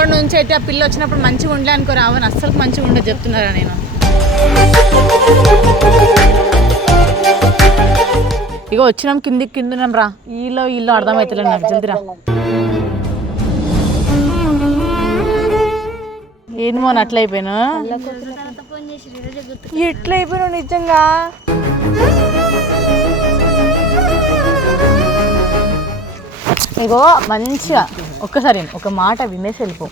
ఇప్పటి నుంచి అయితే ఆ పిల్ల వచ్చినప్పుడు మంచిగా ఉండలే అనుకో రావని అస్సలు మంచిగా ఉండదు చెప్తున్నారా నేను. ఇగో వచ్చినాం కిందున్నాం రా. ఇల్లు అర్థమవుతలే నాకు జల్దిరా. ఏంది మోన అట్లా అయిపోయినా ఎట్లా అయిపోయినావు నిజంగా. ఇగో మంచిగా ఒక్కసారి ఒక మాట వినేసి వెళ్ళిపో.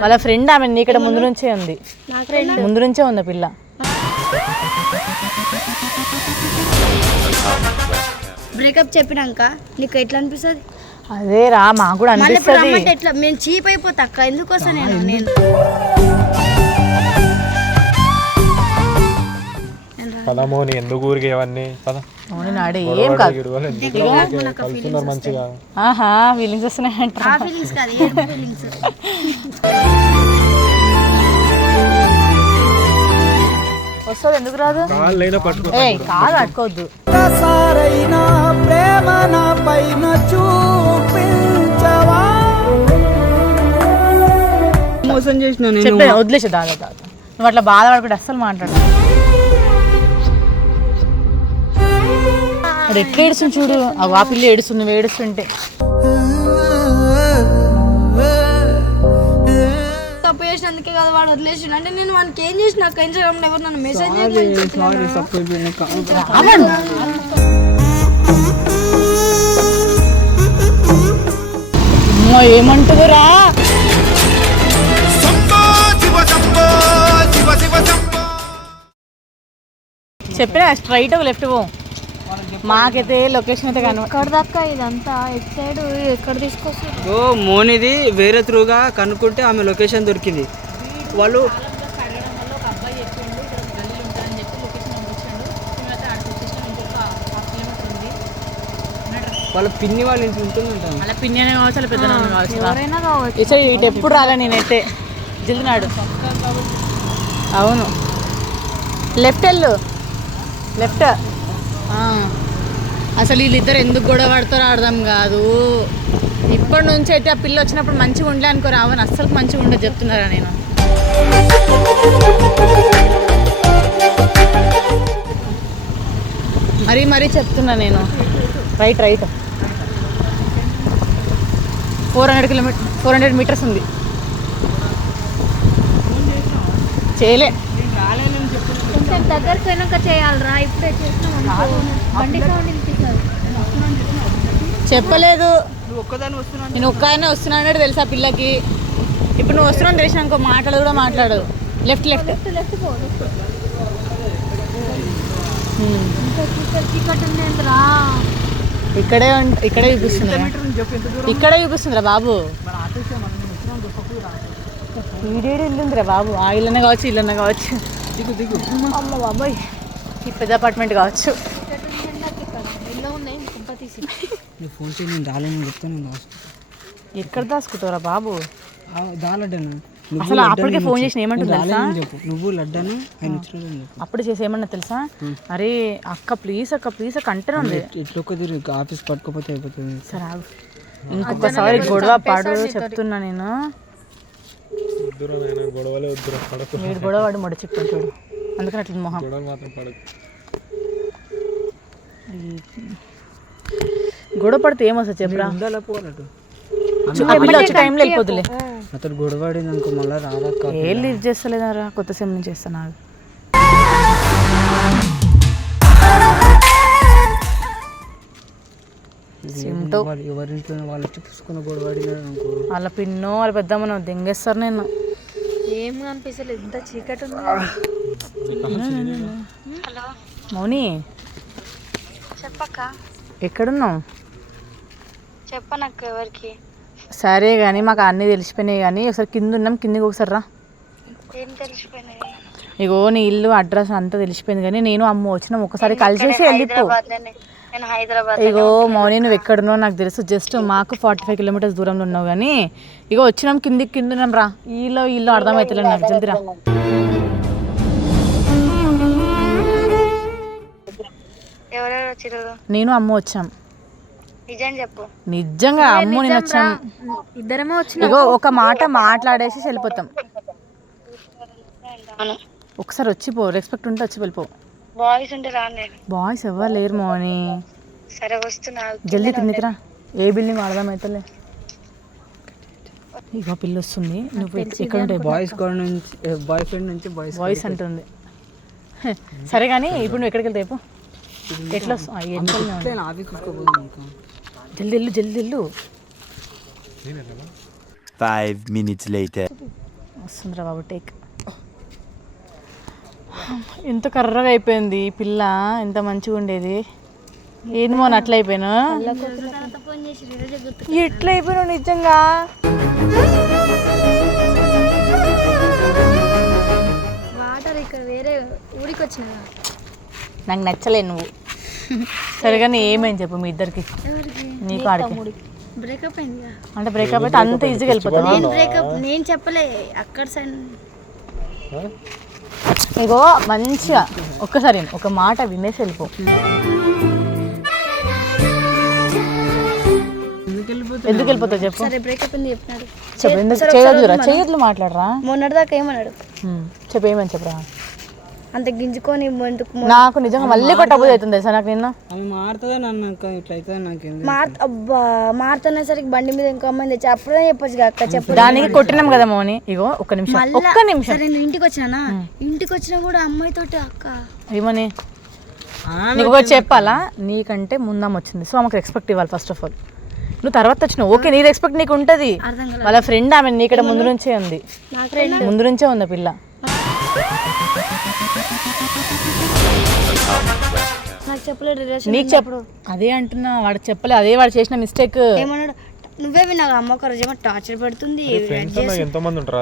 వాళ్ళ ఫ్రెండ్ ఆమె ఇక్కడ ముందు నుంచే ఉంది, ముందు నుంచే ఉంది పిల్ల. బ్రేకప్ చెప్పినాక నీకు ఎట్లా అనిపిస్తుంది? అదే రా మాకు కూడా అనిపిస్తుంది. ఎట్లా మేము చీప్ అయిపోతా అక్క, ఎందుకోసం నేను పదమోని ఎందుకు ఊరికి ఇవన్నీ పద. ఏం కాదు మంచిగా ఆహా ఫీలింగ్స్ వస్తున్నాయంట. వస్తుంది ఎందుకు రాదు? కాదు అట్టుకోవద్దు. మోసం చేసిన చెప్పే వదిలేసే దాదా నువ్వు అట్లా బాధపడకుండా అస్సలు మాట్లాడు. అది ఎట్లా ఏడుస్తుంది చూడు, ఆ పిల్ల ఏడుస్తుంది, నువ్వు ఏడుస్తుంటే. తప్పు చేసినందుకే కదా వాడు వదిలేసిన. అంటే నేను వానికి ఏం చేసిన నాకు ఇన్స్టాగ్రామ్ లో ఎవరు నన్ను మెసేజ్ ఏమంటుందిరా? చెప్పినా స్ట్రైట్ లెఫ్ట్ పో. మాకైతే లొకేషన్ అయితే కానీ ఎక్కడ దాకా ఇదంతా ఎట్ సైడ్ ఎక్కడ తీసుకొస్తారు? మోనిది వేరే త్రూగా కనుక్కుంటే ఆమె లొకేషన్ దొరికింది. వాళ్ళు వాళ్ళ పిన్ని వాళ్ళ ఇంటి ఉంటుందంట. అలా పిన్ని అనే కావచ్చు, అలా పెద్ద కావచ్చు. ఇటు ఎప్పుడు రాలే నేనైతే. జల్దినాడు. అవును లెఫ్ట్ వెళ్ళు, లెఫ్ట్. అసలు వీళ్ళిద్దరు ఎందుకు గొడవ పడతారో అర్థం కాదు. ఇప్పటి నుంచి అయితే ఆ పిల్ల వచ్చినప్పుడు మంచిగా ఉండలే అనుకో రావని అస్సలు మంచిగా ఉండదు చెప్తున్నారా నేను. మరీ చెప్తున్నా నేను. రైట్ 400 మీటర్స్ ఉంది. చేయలే కొంచెం దగ్గరకు పోయినాక చేయాలరా. ఇప్పుడే చెప్పలేదు. నేను ఒక్కనే వస్తున్నా అన్నట్టు తెలుసా పిల్లకి. ఇప్పుడు నువ్వు వస్తున్నావు తెలిసిన ఇంకో మాట్లాడు కూడా మాట్లాడదు. లెఫ్ట్ ఇక్కడే చూపిస్తుందిరా బాబు. ఈడేడు ఇల్లుందిరా బాబు. ఆ ఇల్లనే కావచ్చు, ఇల్లన్నా కావచ్చు. అమ్మ బాబాయ్ ఈ పెద్ద అపార్ట్మెంట్ కావచ్చు. ఎక్కడ దాచుకుంటావురా బాబు? అసలు అప్పటికే ఫోన్ చేసిన ఏమంటుంది తెలుసా? నువ్వు లడ్డాను అప్పుడు చేసి ఏమన్నా తెలుసా? అరే అక్క ప్లీజ్ అంటేనే ఉంది. ఇట్లా ఆఫీస్ పట్టుకోపోతే అయిపోతుంది. సరే ఇంకొకసారి గొడవ పాడు చెప్తున్నా నేను. వీడు గొడవ వాడు మొడ చెప్తాను చూడు, అందుకని అట్లా మొహం. గొడవ పడితే ఏమొస్తుంది చెప్పరా? టైంలో వెళ్ళిపోతులే. అతను గొడవడినాక మళ్ళీ రాదక్క. ఏం లీవ్ చేస్తలేదారా? కొత్త సెమ్ నుంచి చేస్తాను. ఎవరింట్లో వాళ్ళు చూసుకున్న గొడవడినారు అనుకో, వాళ్ళ పిన్నో వాళ్ళ పెద్దమ్మనో దెంగేస్తారు. నేను ఏం అనిపిస్తలేదు, ఇంత చీకటి ఉంది. మౌని చెప్పక్క. ఎక్కడున్నావు? చెప్పనక్క ఎవరికి. సరే కానీ మాకు అన్నీ తెలిసిపోయినాయి కానీ ఒకసారి కిందికి ఒకసారి రా. ఏం తెలిసిపోయినాయి? ఇగో నీ ఇల్లు అడ్రస్ అంతా తెలిసిపోయింది కానీ నేను అమ్మ వచ్చినాం ఒకసారి కలిసేసి వెళ్ళిపో. ఇగో మౌని నువ్వు ఎక్కడున్నావు నాకు తెలుసు. జస్ట్ మాకు 45 కిలోమీటర్స్ దూరంలో ఉన్నావు కానీ ఇగో వచ్చినాం కిందున్నాం రా. ఇల్లు అర్థమవుతలేదు నాకు జల్దిరా. ఎవరెవరు వచ్చారు? నేను అమ్మ వచ్చాం. నిజంగా అమ్ము నేను వచ్చాం ఇద్దరమే వచ్చి ఇగో ఒక మాట మాట్లాడేసి వెళ్ళిపోతాం. ఒకసారి వచ్చిపో, రెస్పెక్ట్ ఉంటే వచ్చి వెళ్ళిపో. బాయ్స్ ఎవరు లేరు మోని. జల్దీ కిందికి రా. ఏ బిల్డింగ్ అర్థమైతలే. ఇగో పిల్ల వస్తుంది. నువ్వు ఎక్కడ ఉంటాయి? బాయ్స్ బాయ్ ఫ్రెండ్ నుంచి బాయ్స్ అంటుంది. సరే కానీ ఇప్పుడు నువ్వు ఎక్కడికి వెళ్తావు? ఎట్లా ఆఫీస్ చూసుకోబోతుంది. జల్దీ వెళ్ళు, జల్దీ వెళ్ళు. 5 minutes later. వస్తుందిరా బాబు, టేక్. ఎంత కర్రగా అయిపోయింది ఈ పిల్ల, ఎంత మంచిగా ఉండేది. ఏంది మోని అట్లా అయిపోయినా? ఎట్లా అయిపోయినావు నిజంగా? వాటర్ ఇక్కడ వేరే ఊరికి వచ్చిన నాకు నచ్చలే నువ్వు. సరే కానీ ఏమైంది చెప్పు మీ ఇద్దరికి? నీకు ఆడికి బ్రేకప్ అయింది. అంటే బ్రేకప్ అయితే అంత ఈజీగా వెళ్ళిపోతుంది. నేను చెప్పలే అక్కడ సైడ్. ఇగో మంచిగా ఒక్కసారి ఒక మాట వినేసి వెళ్ళిపో. ఎందుకు వెళ్ళిపోతావు చెప్పు? సరే బ్రేకప్ అని చెప్పినాడు. చెప్పు, ఎందుకు చేయొద్దురా? చేయొద్దు, మాట్లాడరా. మొన్నటిదాకా ఏమన్నాడు చెప్పు, ఏమని చెప్పరా? అంత గింజుకొని నాకు నిజంగా మళ్ళీ కొట్టబోదు అవుతుంది సార్. నాకు నిన్న ఆమె మారుతుందా నన్ను ఇట్లా అవుతుంది నాకేంది. అబ్బా మారుతున్న సరికి బండి మీద ఇంకో అమ్మాయి తెచ్చి అప్పుడే చెప్పొచ్చు అక్క. చెప్పు దానికి కొట్టినాం కదా మోని. ఇగో ఒక్క నిమిషం, ఒక్క నిమిషం. సరే నేను ఇంటికి వచ్చినా, ఇంటికి వచ్చినా కూడా అమ్మాయితోటి అక్క ఏమని నీకు ఒకటి చెప్పాలా? నీకంటే ముందమ్మ వచ్చింది, సో ఆమెకు రెస్పెక్ట్ ఇవ్వాలి ఫస్ట్ ఆఫ్ ఆల్. నువ్వు తర్వాత వచ్చినావు, ఓకే, నీ రెస్పెక్ట్ నీకు ఉంటుంది. వాళ్ళ ఫ్రెండ్ ఆమె నీకడ ముందు నుంచే ఉంది, ముందు నుంచే ఉంది పిల్ల. నాకు చెప్పలేదు రిలేషన్. నీకు చెప్పడు అదే అంటున్నా, వాడు చెప్పలే, అదే వాడు చేసిన మిస్టేక్. ఏమన్నాడు? నువ్వే విన్నావు అమ్మ ఒక రోజు ఏమో టార్చర్ పెడుతుంది. ఎంతో మంది ఉంటారు.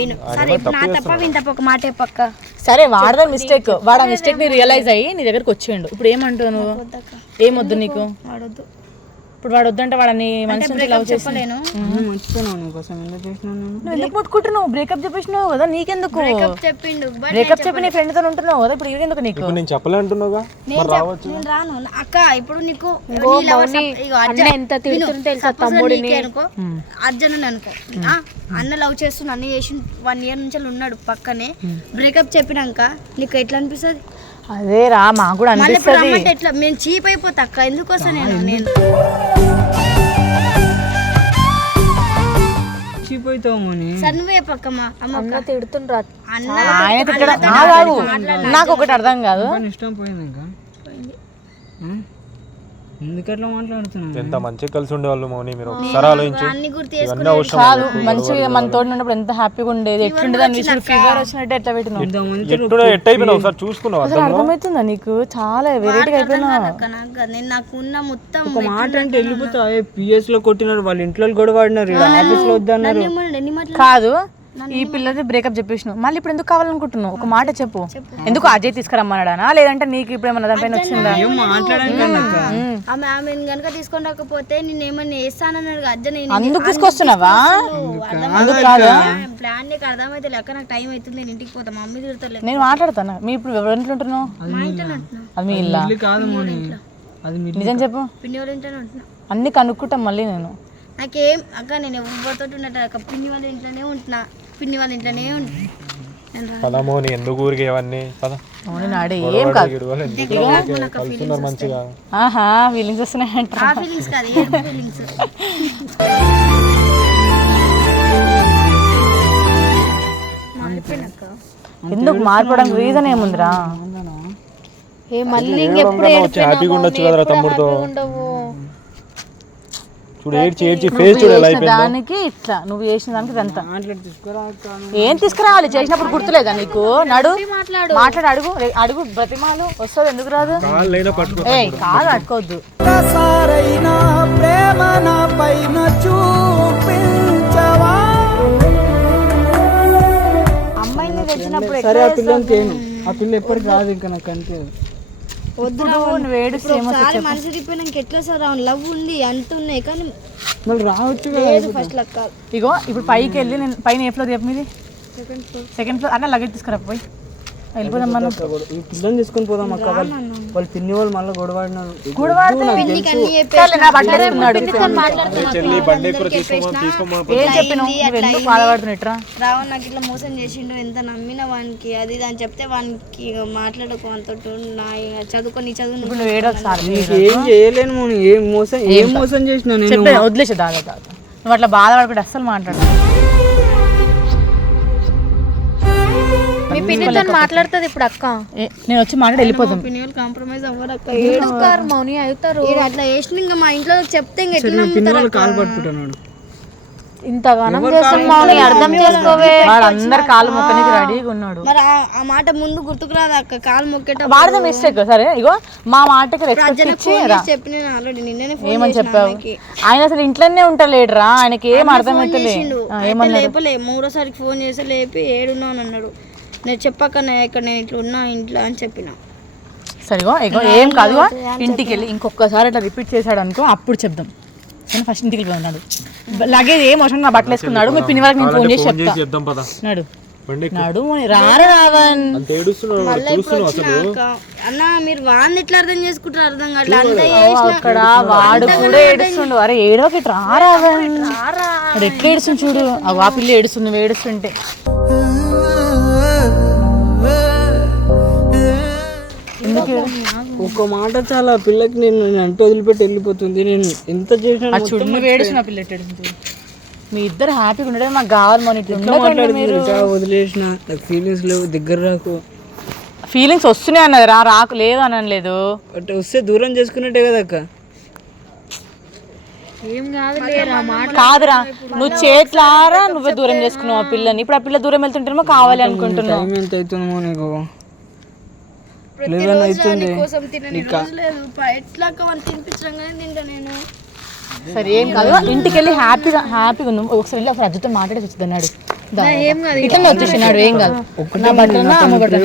విను సరే, నా తప్ప విని తప్ప ఒక మాట పక్క. సరే వాడదా మిస్టేక్, వాడు ఆ మిస్టేక్ ని రియలైజ్ అయ్యి నీ దగ్గరకు వచ్చేయండు. ఇప్పుడు ఏమంటావు నువ్వు? ఏమొద్దు నీకు? వాడొద్దు. ఇప్పుడు వాడు వద్దంటే వాడని మనసు లవ్ చెప్పలేను. ఎందుకు ముట్టుకుంటున్నావు? బ్రేకప్ చెప్పేసినావు కదా, నీకెందుకు? చెప్పిండు బ్రేకప్ చెప్పి నీ ఫ్రెండ్ తో ఉంటున్నావు కదా, ఇప్పుడు ఎందుకు నీకు? నేను చెప్పలే అంటున్నావుగా, మరి రావచ్చు. నేను రాను అక్క. ఇప్పుడు నీకు ఎంత తిడుతుంటే తెలుసా తమ్ముడిని అనుకో, అర్జున్ అనుకో, అన్న లవ్ చేస్తున్నా, అన్న చేసి 1 year నుంచి ఉన్నాడు పక్కనే. బ్రేకప్ చెప్పినాక నీకు ఎట్లా అనిపిస్తుంది? అదే రా, మాకు కూడా అనిపిస్తుంది. ఎట్లా మేము చీప్ అయిపోతా అక్క. ఎందుకోసం నేను సరే నువ్వే పక్క అమ్మ తిడుతుండ్రా. ఆయన తిట్టడం నాకు ఒకటి అర్థం కాదు. ఇష్టం పోయింది ఇంకా ఎందుకట్లా మాట్లాడుతున్నాను? ఎంత మంచిగా కలిసి ఉండేవాళ్ళు మౌని, మీరు ఒకసారి ఆలోచించు. అన్ని గుర్తు ఇవన్నీ అవసరం చాలు, మంచిగా మన తోడు ఉన్నప్పుడు ఎంత హ్యాపీగా ఉండేది. ఎట్లుండేది అని ఫీవర్ వచ్చినట్టు ఎట్లా పెట్టినావు? ఎట్టయిపోయినావు ఒకసారి చూసుకున్నావు. అసలు అర్థమవుతుందా నీకు? చాలా వెరైటీగా అయిపోయినావు. నేను నాకున్న మొత్తం ఒక మాట అంటే వెళ్ళిపోతా. పిఎస్ లో కొట్టినారు, వాళ్ళ ఇంట్లో కూడా వాడినారు, ఆఫీస్ లో వద్దన్నారు. కాదు, ఈ పిల్లది బ్రేకప్ చెప్పేసినావు, మళ్ళీ ఇప్పుడు ఎందుకు కావాలనుకుంటున్నావు? ఒక మాట చెప్పు. ఎందుకు అజయ్ తీసుకురమ్మన్నాడానా, లేదంటే నీకు ఇప్పుడు ఏమన్నా దానిపైన వచ్చిందా? ఆమె కనుక తీసుకొని రాకపోతే నేను ఏమన్నా వేస్తానన్నాడు అర్జున్. అందుకు తీసుకొస్తున్నావా? ప్లాన్ నీకు అర్థమైతే లెక్క. నాకు టైం అవుతుంది, నేను ఇంటికి పోతా. మమ్మీ తిడతలేదు. నేను మాట్లాడతాను. మీ ఇప్పుడు ఎవరి ఇంట్లో ఉంటున్నావు? అది మీ ఇల్లా? కాదు మోని, అది నిజం చెప్పు. పిన్ని వాళ్ళ ఇంట్లోనే ఉంటున్నా. అన్ని కనుక్కుంటాం మళ్ళీ. నేను నాకేం అక్క, నేను ఎవరితో ఉన్నట్టు పిన్ని వాళ్ళ ఇంట్లోనే ఉంటున్నా. పిన్ని వాళ్ళ ఇంట్లోనే ఉంటున్నా. పదమోని ఎందుకు ఊరికి ఇవన్నీ పద. ఏం కాదు, కలుస్తున్నారు మంచిగా. ఆహా ఫీలింగ్స్ వస్తున్నాయంట. ఆ ఫీలింగ్స్ కాదు, ఏడుపు ఫీలింగ్స్. ఎందుకు మారిపోవడానికి రీజన్ ఏముందిరా? మళ్ళీ ఇంకెప్పుడు హ్యాపీగా ఉండొచ్చు కదరా తమ్ముడితో. చూడు ఏడ్చి ఏడ్చి ఫేస్ చూడు ఎలా అయిపోయిందో. దానికి ఇట్లా నువ్వు చేసిన దానికి ఇదంతా ఏం తీసుకురావాలి? చేసినప్పుడు గుర్తులేదా నీకు? నడు మాట్లాడు, అడుగు అడుగు, బ్రతిమాలు వస్తుంది. ఎందుకు రాదు? ఏ కాదు, అడుకోవద్దు. అమ్మాయిని తెచ్చినప్పుడు సరే, ఆ పిల్లకి ఆ పిల్ల ఎప్పటికి రాదు ఇంకా నాకు కనిపించదు. మనసు తిప్పినాక ఎట్లా సార్? లవ్ ఉంది అంటున్నాయి కానీ మళ్ళీ రావచ్చు ఫస్ట్ లెక్క. ఇగో ఇప్పుడు పైకి వెళ్ళి, నేను పైన ఏ ఫ్లోర్ చెప్పు మీది? Second floor. అన్న లగేజ్ తీసుకురా, పోయి వెళ్ళిపోదాం మనం. పిల్లని తీసుకొని పోదాం అక్క. వాళ్ళు పిన్ని వాళ్ళు మళ్ళీ గొడవాడినారు. పిన్నికి అన్ని సర్లే, నా బట్టలు వేసుకున్నాడు. చెల్లి బండి ఎక్కువ తీసుకోమని ఏం చెప్పినావు? నువ్వు ఎందుకు బాధపడుతున్నట్రా? రావణ్ నాకు ఇట్లా మోసం చేసిండు, ఎంత నమ్మిన వానికి అది ఇది అని చెప్తే వానికి ఇక మాట్లాడకు అంతటి నా చదువుకొని చదువు ఇప్పుడు నువ్వు ఏడో ఒకసారి ఏం చేయలేను మోని, ఏం మోసం చేసిన నేను. చెప్పే వదిలేసే దాదా. నువ్వు అట్లా బాధపడకుండా అస్సలు మాట్లాడు. మీ పిన్నితో మాట్లాడుతుంది ఇప్పుడు అక్క. నేను వచ్చి మాట్లాడి వెళ్ళిపోతాం. పిన్నిలు కాంప్రమైజ్ అవ్వరక్క. ఏడుస్తారు మౌని అవుతారు. ఈడు అట్లా చేసిన ఇంకా మా ఇంట్లో చెప్తే ఇంక ఎట్లా పిన్ని నమ్ముతారు వాళ్ళు అక్క? కాలు పట్టుకుంటున్నాడు. ఇంతగానం చేస్తాను మౌని, అర్థం చేసుకోవే. వాడు అందరు కాళ్ళు మొక్కనికి రెడీగా ఉన్నాడు. మరి ఆ మాట ముందు గుర్తుకు రాదు అక్క, కాలు మొక్కేట వాడితే మిస్టేక్. సరే ఇగో మా మాటకి రెస్పెక్ట్ ఇచ్చి రా. చెప్పి నేను ఆల్రెడీ నిన్ననే ఫోన్ ఏమని చెప్పావు? ఆయన అసలు ఇంట్లోనే ఉంటలేడురా, ఆయనకి ఏం అర్థమైతలే. లేపలే, మూడోసారికి ఫోన్ చేసి లేపి ఏడున్నాను అన్నాడు. నేను చెప్పాక ఇక్కడ నేను ఇట్లా ఉన్నా ఇంట్లో అని చెప్పిన. సరిగో ఇగో ఏం కాదు, ఇంటికి వెళ్ళి ఇంకొకసారి అట్లా రిపీట్ చేశాడు అనుకో అప్పుడు చెప్దాం. నేను ఫస్ట్ ఇంటికి వెళ్ళిపోయినాడు. లగేజ్ ఏం అవసరం, నా బట్టలు వేసుకున్నాడు. మీ పిన్ని వరకు నేను ఫోన్ చేసి చెప్తా. చేద్దాం పద. నాడు బండి నాడు రారా రావన్. అంత ఏడుస్తున్నాడు అసలు. అన్న మీరు వాడిని ఎట్లా అర్థం చేసుకుంటారు అర్థం కావట్లేదు. అంతా చేసిన అక్కడ వాడు కూడా ఏడుస్తుండు. అరే ఏడోకి రారావన్, వాడు ఎట్లా ఏడుస్తుంది చూడు. ఆ పిల్ల ఏడుస్తుంది, నువ్వు ఏడుస్తుంటే. ఒక మాట చాలా పిల్లకి నేను అంటే వదిలిపెట్టి వెళ్ళిపోతుంది. నేను ఎంత చేసినా చూడు నువ్వు ఏడుస్తున్న పిల్ల ఎట్టుంది. మీ ఇద్దరు హ్యాపీగా ఉండడే మాకు కావాలి. మన ఇట్లా వదిలేసిన, నాకు ఫీలింగ్స్ లేవు, దగ్గర రాకు. ఫీలింగ్స్ వస్తున్నాయి అన్నది రా, రాకు లేదు అని అనలేదు. అంటే వస్తే దూరం చేసుకున్నట్టే కదా అక్క. ఏం కాదు లేరా మాట. కాదురా, నువ్వు చేట్లారా నువ్వే దూరం చేసుకున్నావు ఆ పిల్లని. ఇప్పుడు ఆ పిల్ల దూరం వెళ్తుంటేమో కావాలి అనుకుంటున్నావు. టైం ఎంత అవుతుందో నీకు? 11 అవుతుంది. కోసం తినని రోజు లేదు. ఎట్లా వాళ్ళు తినిపించడంగానే తింటా నేను. సరే ఏం కాదు, ఇంటికి వెళ్ళి హ్యాపీగా ఉన్నాం. ఒకసారి వెళ్ళి ఒకసారి అజ్జుతో మాట్లాడేసి వచ్చి అన్నాడు. ఇట్లా వచ్చేసినాడు, ఏం కాదు. నా బట్టలు అమ్మ బట్టలు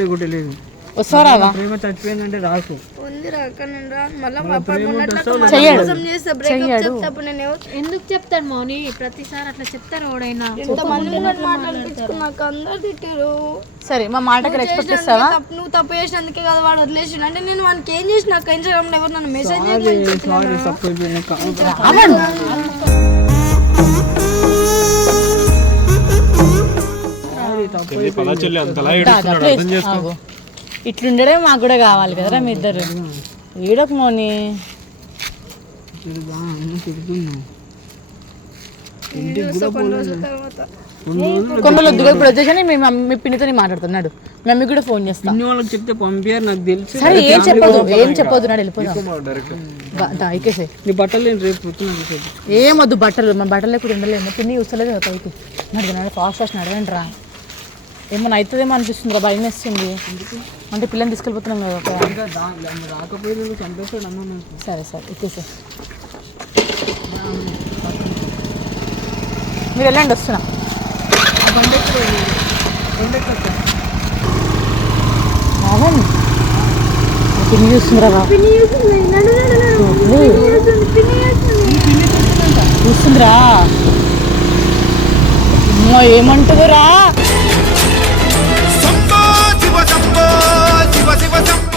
లేకుంటే లేదు. వస్తారావా? ప్రేమ చచ్చిపోయిందంటే రాకు. ఉంది రాక నేను రా మళ్ళీ మోసం చేస్తా. బ్రేకప్ చెప్తాప్పుడు నేను ఎందుకు చెప్తాడు మౌని? ప్రతిసారి అట్లా చెప్తారు ఎవడైనా. ఎంతమంది మాట్లాడుకున్నాక అందరు తిట్టారు. సరే మా మాటకి రెస్పెక్ట్ ఇస్తావా? నువ్వు తప్పు చేసినందుకే కదా వాడు వదిలేసి. అంటే నేను వానికి ఏం చేసిన ఇన్స్టాగ్రామ్ లో ఎవరు నన్ను మెసేజ్ చేయమని పద చెల్లి అంతలా ఏడుస్తున్నాడు, అర్థం చేసుకో. ఇట్లుండడే మాకు కూడా కావాలి కదరా మీ ఇద్దరు. ఏడకు మోని. కొమ్మలు వద్దు ఇప్పుడు వచ్చేసి మీ పిన్నితో మాట్లాడుతున్నాడు. మీ మమ్మీ కూడా ఫోన్ చేస్తా. వాళ్ళకి చెప్తే పంపించారు నాకు తెలుసు. సరే ఏం చెప్పొద్దు నాడు వెళ్ళిపోదాం. ఎక్కేసే నీ బట్టలు నేను రేపు పొద్దున ఏమొద్దు బట్టలు, మా బట్టలు కూడా ఉండలేదు. పిన్ని చూస్తలేదు కదా పైకి. నడు ఫాస్ట్ నడవండి రా. ఏమన్నా అవుతుందేమో అనిపిస్తుంది, భయం వేస్తుంది. అంటే పిల్లని తీసుకెళ్ళిపోతున్నాం కదా. రాకపోతే చంపేస్తాడు అమ్మ. సరే ఎక్కేసే మీరు వెళ్ళండి, వస్తున్నా. బాబన్ పిన్ని చూస్తుందిరా బాబు, చూస్తుందిరా. ఏమంటుందిరా? శంభో శివ శంభో శివ శివ శంభో